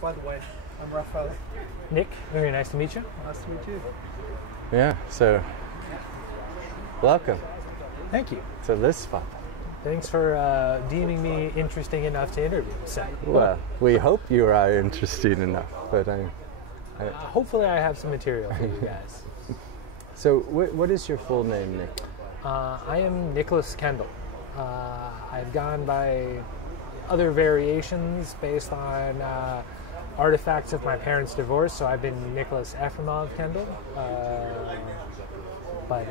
By the way, I'm Raphael. Nick, very nice to meet you. Nice to meet you. Yeah, so welcome Thank you. to LisFUB. Thanks for deeming me interesting enough to interview. So, Well, we hope you are interested enough, but hopefully I have some material for you guys. So what is your full name, Nick? I am Nicholas Kendall. I've gone by other variations based on artifacts of my parents' divorce, so I've been Nicholas Efremov Kendall. But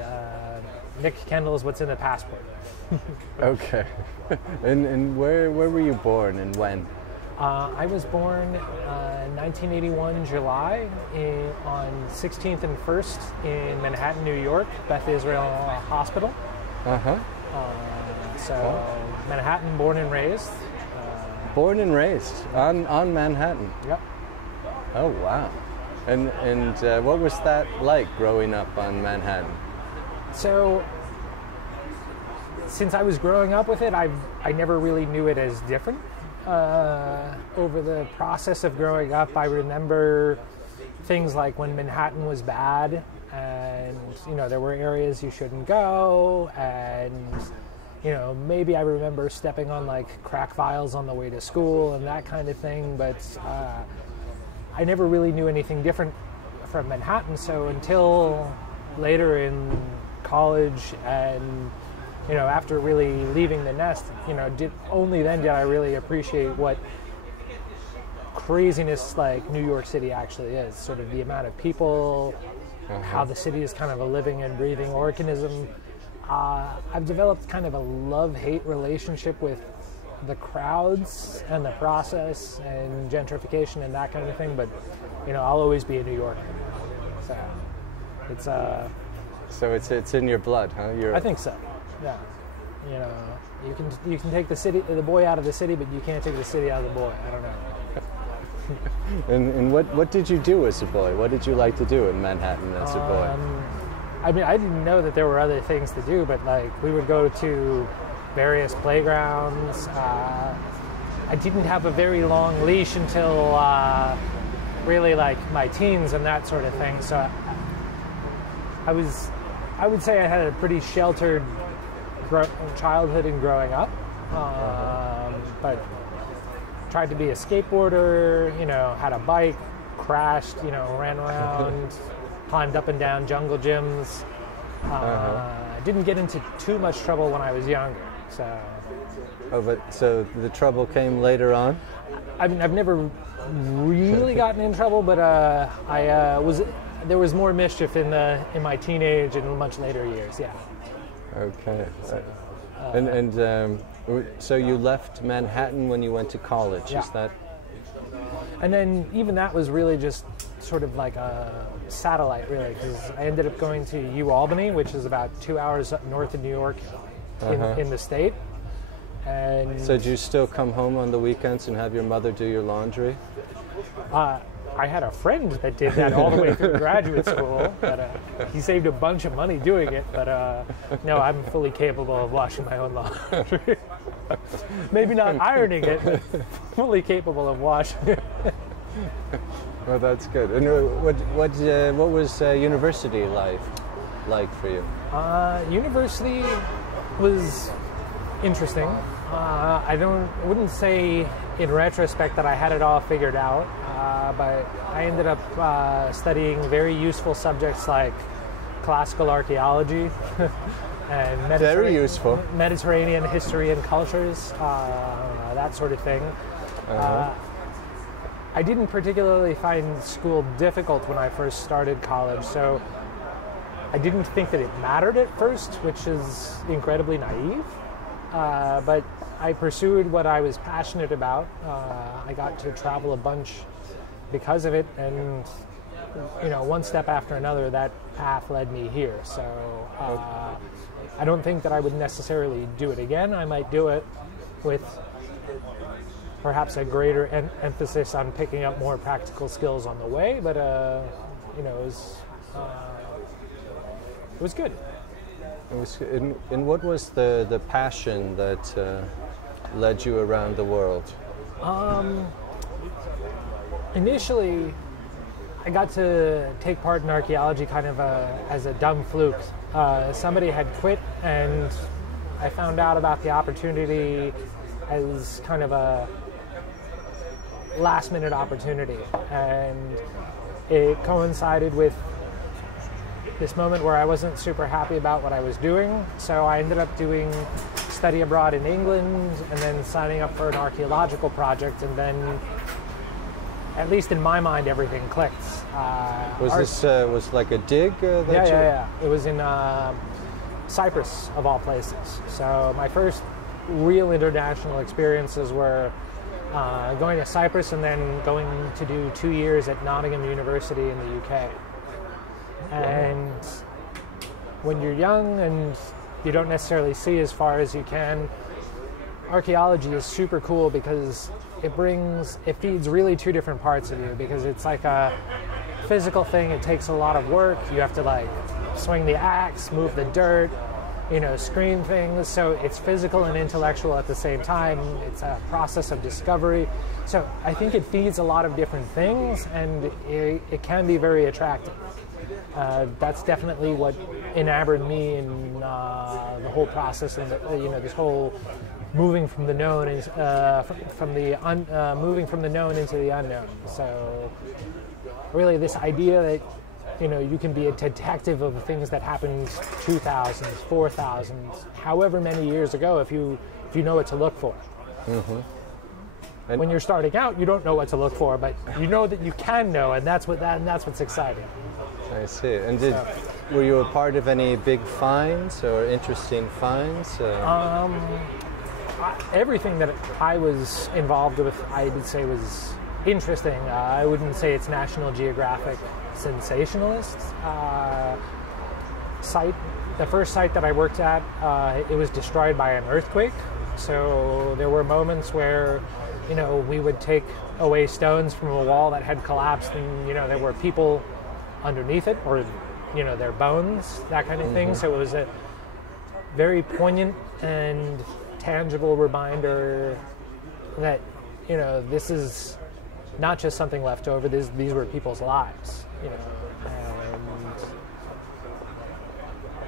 Nick Kendall is what's in the passport. Okay. and where were you born and when? I was born 1981 July on 16th and 1st in Manhattan, New York, Beth Israel Hospital. Uh-huh. Manhattan, born and raised. Born and raised on Manhattan. Yep. Oh, wow. And what was that like growing up on Manhattan? So, since I was growing up with it, I never really knew it as different. Over the process of growing up, I remember things like when Manhattan was bad, and there were areas you shouldn't go, and maybe I remember stepping on like crack vials on the way to school and that kind of thing. But I never really knew anything different from Manhattan. So until later in college and after really leaving the nest, only then did I really appreciate what craziness like New York City actually is. Sort of the amount of people, how the city is kind of a living and breathing organism. I've developed kind of a love-hate relationship with the crowds and the process and gentrification and that kind of thing. But I'll always be a New Yorker. So it's So it's in your blood, huh? I think so. Yeah, you can take the boy out of the city, but you can't take the city out of the boy. I don't know. And what did you do as a boy? What did you like to do in Manhattan as a boy? I mean, I didn't know that there were other things to do, but like we would go to various playgrounds. I didn't have a very long leash until really like my teens and that sort of thing. So I would say I had a pretty sheltered childhood and growing up, but tried to be a skateboarder, had a bike, crashed, ran around, climbed up and down jungle gyms. Didn't get into too much trouble when I was younger. So the trouble came later on? I mean, I've never really gotten in trouble, but there was more mischief in my teenage and much later years. Yeah. Okay. So you left Manhattan when you went to college, yeah. Is that? And then even that was really just sort of like a satellite, really, because I ended up going to UAlbany, which is about 2 hours up north of New York in the state. And so do you still come home on the weekends and have your mother do your laundry? I had a friend that did that all the way through graduate school. But, he saved a bunch of money doing it, but no, I'm fully capable of washing my own laundry. Maybe not ironing it, but fully capable of washing it. Well, that's good. And what was university life like for you? University was interesting. I wouldn't say in retrospect that I had it all figured out, but I ended up studying very useful subjects like classical archaeology and very useful Mediterranean history and cultures, that sort of thing. I didn't particularly find school difficult when I first started college, so I didn't think that it mattered at first, which is incredibly naive. But I pursued what I was passionate about. I got to travel a bunch because of it, and one step after another, that path led me here. So I don't think that I would necessarily do it again. I might do it with perhaps a greater emphasis on picking up more practical skills on the way, but it was good. And what was the passion that led you around the world? initially, I got to take part in archaeology kind of as a dumb fluke. Somebody had quit, and I found out about the opportunity as kind of a last-minute opportunity, and it coincided with this moment where I wasn't super happy about what I was doing, so I ended up doing study abroad in England and then signing up for an archaeological project, and then, at least in my mind, everything clicked. Was like a dig? Yeah. It was in Cyprus, of all places. So my first real international experiences were going to Cyprus and then going to do 2 years at Nottingham University in the UK. And when you're young and you don't necessarily see as far as you can, archaeology is super cool because it feeds really two different parts of you, because it's like a physical thing. It takes a lot of work. You have to like swing the axe, move the dirt, screen things. So it's physical and intellectual at the same time. It's a process of discovery. So I think it feeds a lot of different things, and it can be very attractive. That's definitely what enamored me in the whole process, and this whole moving from the known is moving from the known into the unknown. So really, this idea that you can be a detective of things that happened 2,000, 4,000, however many years ago, if you know what to look for. Mm-hmm. And when you're starting out, you don't know what to look for, but you know that you can know, and that's what's exciting. I see. And were you a part of any big finds or interesting finds? Everything that I was involved with, I would say, was interesting. I wouldn't say it's National Geographic sensationalist site. The first site that I worked at, it was destroyed by an earthquake. So there were moments where, we would take away stones from a wall that had collapsed, and there were people underneath it, or their bones, that kind of thing. So it was a very poignant and tangible reminder that this is not just something left over. These were people's lives, and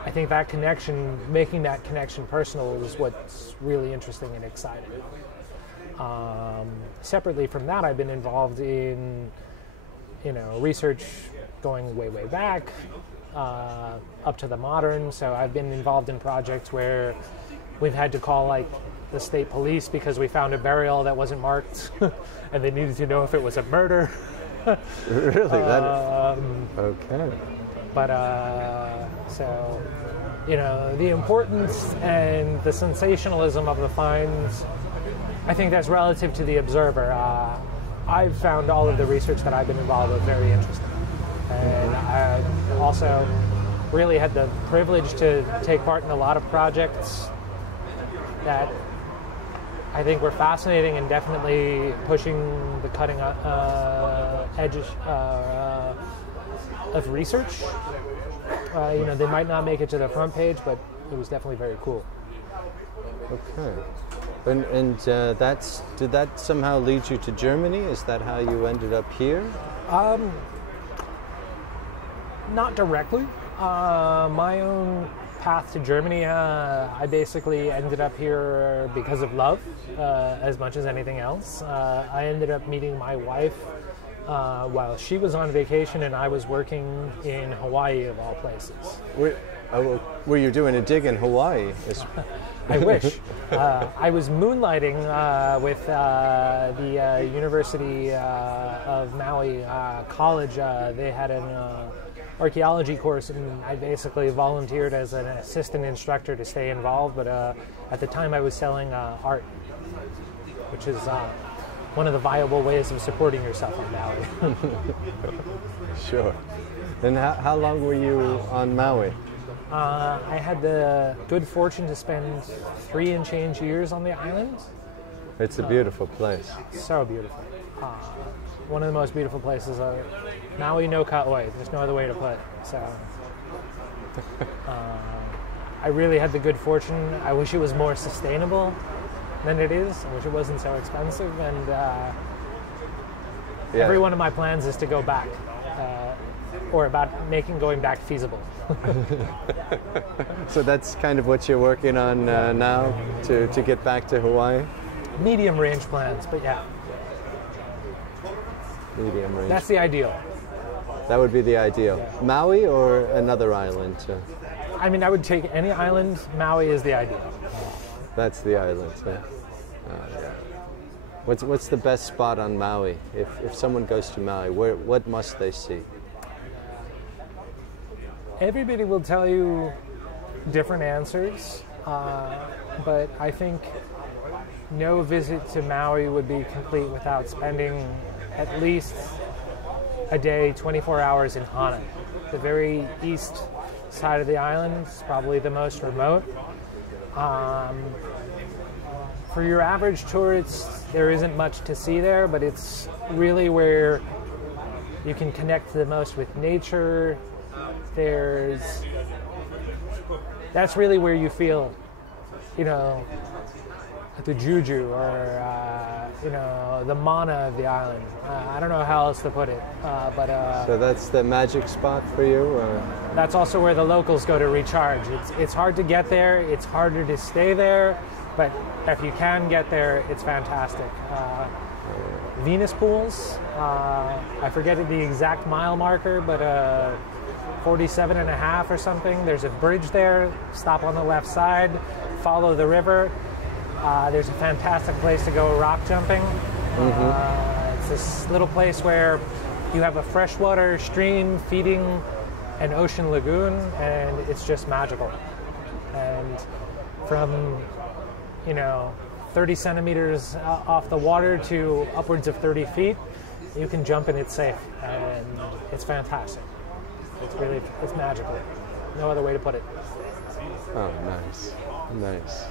I think that connection, making that connection personal, is what's really interesting and exciting. Separately from that, I've been involved in research going way back up to the modern. So I've been involved in projects where we've had to call the state police because we found a burial that wasn't marked and they needed to know if it was a murder. Really? Okay. But so the importance and the sensationalism of the finds, I think that's relative to the observer. I've found all of the research that I've been involved with very interesting. And I also really had the privilege to take part in a lot of projects that I think were fascinating and definitely pushing the cutting edges of research. They might not make it to the front page, but it was definitely very cool. Okay. And did that somehow lead you to Germany? Is that how you ended up here? Not directly. My own path to Germany, I basically ended up here because of love, as much as anything else. I ended up meeting my wife while she was on vacation and I was working in Hawaii, of all places. Were you doing a dig in Hawaii? I wish. I was moonlighting with the University of Maui College. They had an archaeology course, and I basically volunteered as an assistant instructor to stay involved. But at the time, I was selling art, which is one of the viable ways of supporting yourself on Maui. Sure. And how long were you on Maui? I had the good fortune to spend 3 and change years on the island. It's a beautiful place. So beautiful. One of the most beautiful places. Maui no Kauai. There's no other way to put it. So I really had the good fortune. I wish it was more sustainable than it is. I wish it wasn't so expensive. And Yeah. Every one of my plans is to go back, or about making going back feasible. So that's kind of what you're working on now to get back to Hawaii? Medium range plans, but yeah. Medium range. That's the ideal. That would be the ideal. Yeah. Maui or another island? I mean, I would take any island. Maui is the ideal. That's the island, yeah. Yeah. What's the best spot on Maui? If someone goes to Maui, what must they see? Everybody will tell you different answers, but I think no visit to Maui would be complete without spending at least a day, 24 hours in Hana. The very east side of the island is probably the most remote. For your average tourist, there isn't much to see there, but it's really where you can connect the most with nature. That's really where you feel, the juju or, the mana of the island. I don't know how else to put it, but... So that's the magic spot for you? Or? That's also where the locals go to recharge. It's hard to get there, it's harder to stay there, but if you can get there, it's fantastic. Venus pools, I forget the exact mile marker, but 47.5 or something. There's a bridge there, stop on the left side, follow the river. There's a fantastic place to go rock jumping. It's this little place where you have a freshwater stream feeding an ocean lagoon, and it's just magical. And from 30 centimeters off the water to upwards of 30 feet, you can jump and it's safe, and it's fantastic. It's magical. No other way to put it. Oh, nice.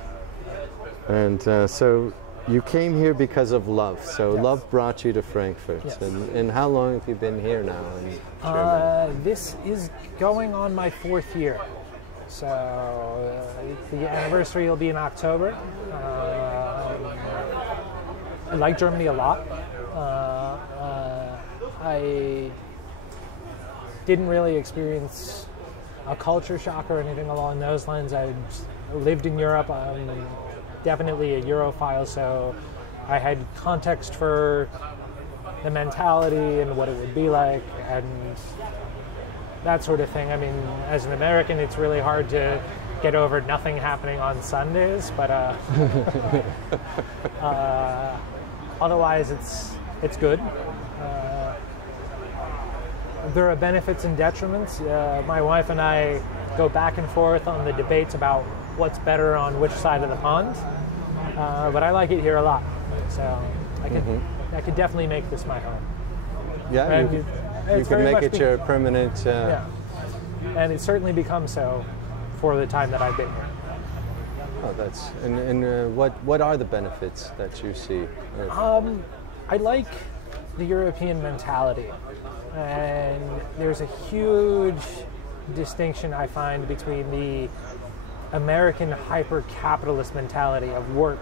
And so you came here because of love. So yes. Love brought you to Frankfurt. Yes. And how long have you been here now in Germany? This is going on my 4th year. So the anniversary will be in October. I like Germany a lot. I didn't really experience a culture shock or anything along those lines. I lived in Europe. I'm definitely a Europhile, so I had context for the mentality and what it would be like and that sort of thing. I mean, as an American, it's really hard to get over nothing happening on Sundays, but otherwise it's good. There are benefits and detriments. My wife and I go back and forth on the debates about what's better on which side of the pond, but I like it here a lot, so I could definitely make this my home. Yeah, you can make it your permanent... Yeah, and it's certainly become so for the time that I've been here. Oh, that's... And what are the benefits that you see? I like the European mentality, and there's a huge distinction I find between the American hyper-capitalist mentality of work,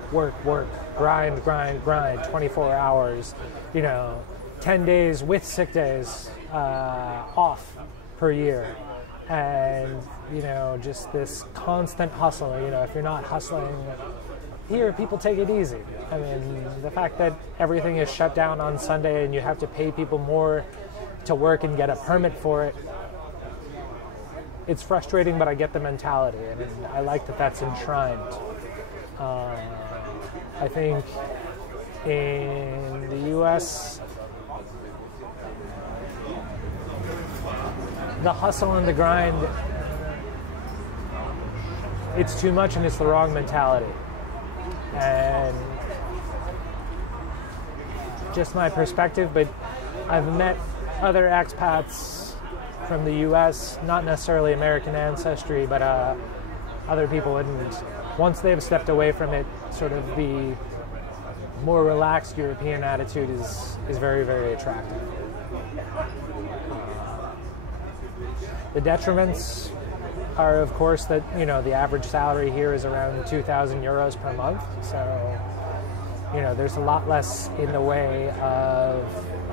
grind, 24 hours, 10 days with sick days off per year, and just this constant hustle. If you're not hustling here, people take it easy. I mean, the fact that everything is shut down on Sunday and you have to pay people more to work and get a permit for it, it's frustrating, but I get the mentality, and I like that that's enshrined. I think in the U.S., the hustle and the grind, it's too much and it's the wrong mentality. And just my perspective, but I've met other expats from the U.S., not necessarily American ancestry, but other people, and once they've stepped away from it, sort of the more relaxed European attitude is very, very attractive. The detriments are, of course, that the average salary here is around 2,000 euros per month, so there's a lot less in the way of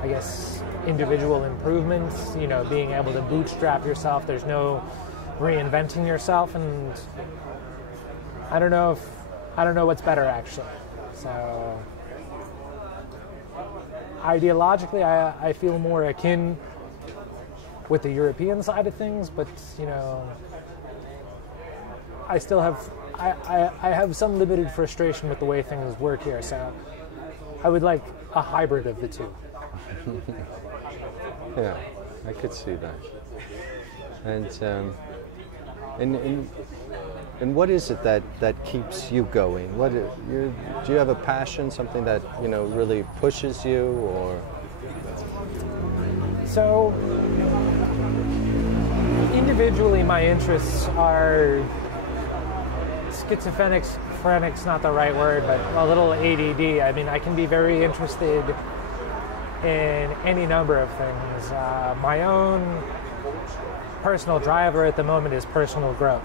I guess, individual improvement, you know, being able to bootstrap yourself. There's no reinventing yourself, and I don't know what's better, actually. So ideologically, I feel more akin with the European side of things, but, you know, I still have I have some limited frustration with the way things work here, so I would like a hybrid of the two. Yeah, I could see that. And what is it that keeps you going? Do you have a passion, something that, you know, really pushes you, or? So individually, my interests are schizophrenic's not the right word, but a little ADD. I mean, I can be very interested in any number of things. My own personal driver at the moment is personal growth.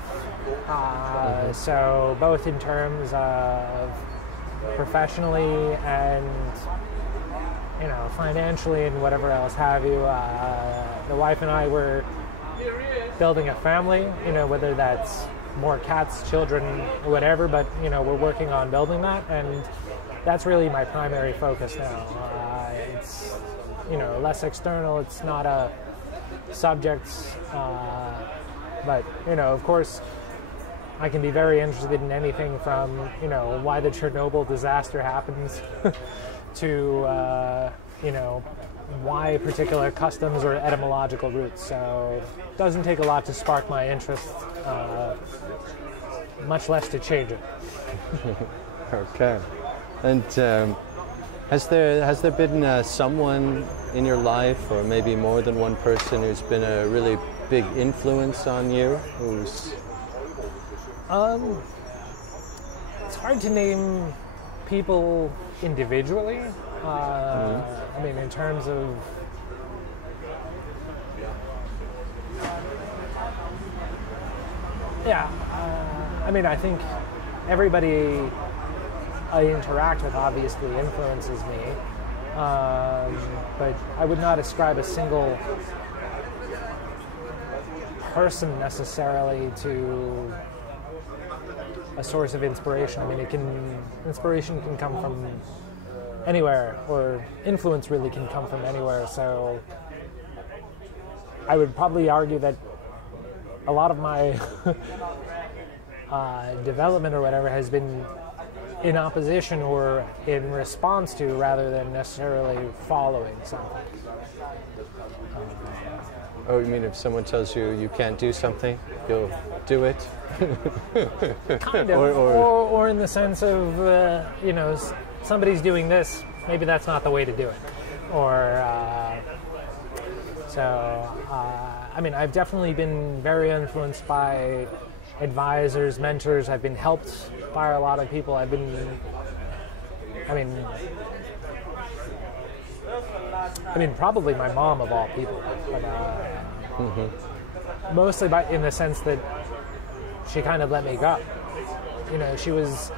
So both in terms of professionally and, you know, financially and whatever else have you. The wife and I were building a family, you know, whether that's more cats, children, whatever, but, you know, we're working on building that, and that's really my primary focus now. It's, you know, less external, it's not a subject, but, you know, of course, I can be very interested in anything from, you know, why the Chernobyl disaster happens to, you know, why particular customs or etymological roots. So it doesn't take a lot to spark my interest, much less to change it. Okay. And has there been someone in your life, or maybe more than one person, who's been a really big influence on you? Who's it's hard to name people individually. I mean, in terms of I mean, I think everybody I interact with obviously influences me, but I would not ascribe a single person necessarily to a source of inspiration. I mean, inspiration can come from anywhere, or influence really can come from anywhere. So I would probably argue that a lot of my development or whatever has been in opposition or in response to, rather than necessarily following something. Oh, you mean if someone tells you you can't do something, you'll do it? Kind of, or in the sense of, you know, somebody's doing this, maybe that's not the way to do it. Or, I mean, I've definitely been very influenced by advisors, mentors. I've been helped by a lot of people. I mean, probably my mom of all people, but mostly in the sense that she kind of let me go. You know, she was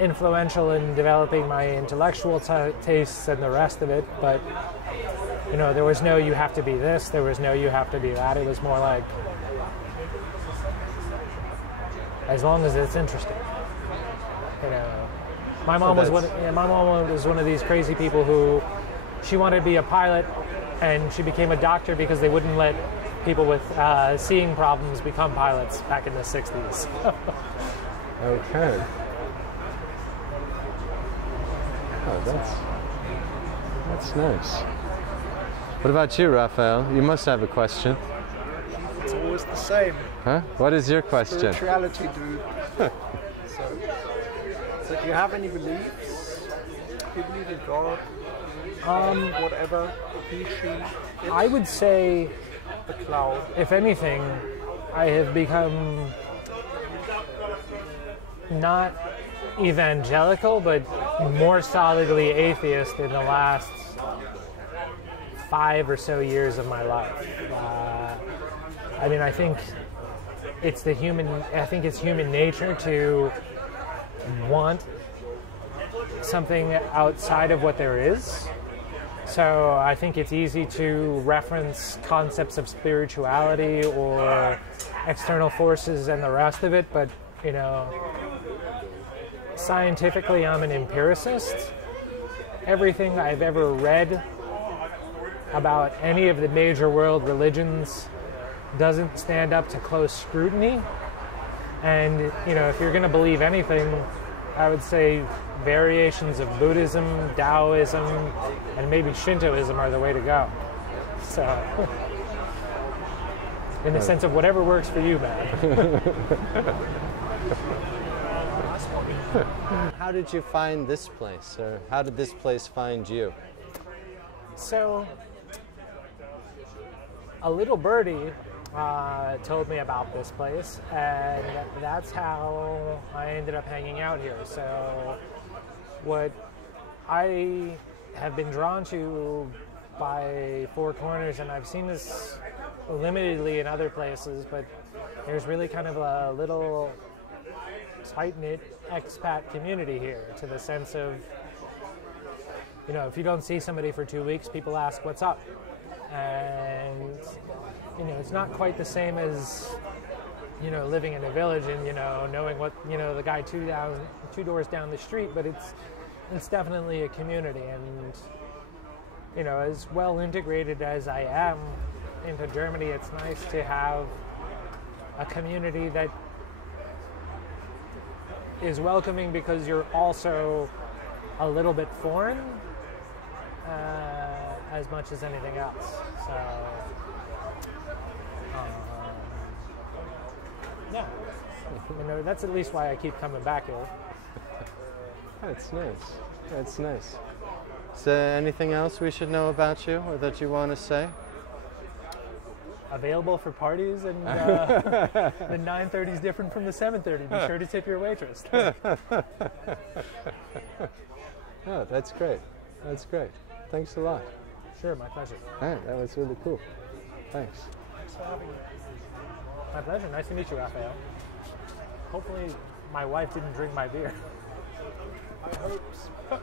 influential in developing my intellectual tastes and the rest of it, but, you know, there was no you have to be this, there was no you have to be that. It was more like, as long as it's interesting. You know, my mom was one of these crazy people who, she wanted to be a pilot, and she became a doctor because they wouldn't let people with seeing problems become pilots back in the 60s. Okay. Oh, that's nice. What about you, Raphael? You must have a question. It's always the same. Huh? What is your question? Spirituality, dude. So do you have any beliefs? Do you believe in God? Whatever, he, she, it, I would say, the cloud. if anything, I have become not evangelical, but more solidly atheist in the last 5 or so years of my life. I mean, I think it's human nature to want something outside of what there is. So I think it's easy to reference concepts of spirituality or external forces and the rest of it, but, you know, scientifically I'm an empiricist. Everything I've ever read about any of the major world religions doesn't stand up to close scrutiny. And, you know, if you're going to believe anything, I would say variations of Buddhism, Taoism, and maybe Shintoism are the way to go. So, in the sense of whatever works for you, man. How did you find this place, or how did this place find you? So, a little birdie told me about this place, and that's how I ended up hanging out here. So what I have been drawn to by Four Corners, and I've seen this limitedly in other places, but there's really kind of a little tight-knit expat community here, to the sense of, you know, if you don't see somebody for 2 weeks, people ask what's up. And, you know, it's not quite the same as, you know, living in a village and, you know, knowing what, you know, the guy two doors down the street, but it's definitely a community. And, you know, as well integrated as I am into Germany, it's nice to have a community that is welcoming because you're also a little bit foreign, as much as anything else. So, yeah, you know, that's at least why I keep coming back here. That's nice. That's nice. Is there anything else we should know about you, or that you want to say? Available for parties, and the 9:30 is different from the 7:30. Be sure to tip your waitress. Oh, that's great. That's great. Thanks a lot. Sure, my pleasure. All right, that was really cool. Thanks. Thanks for having me. My pleasure. Nice to meet you, Raphael. Hopefully my wife didn't drink my beer. I hope so.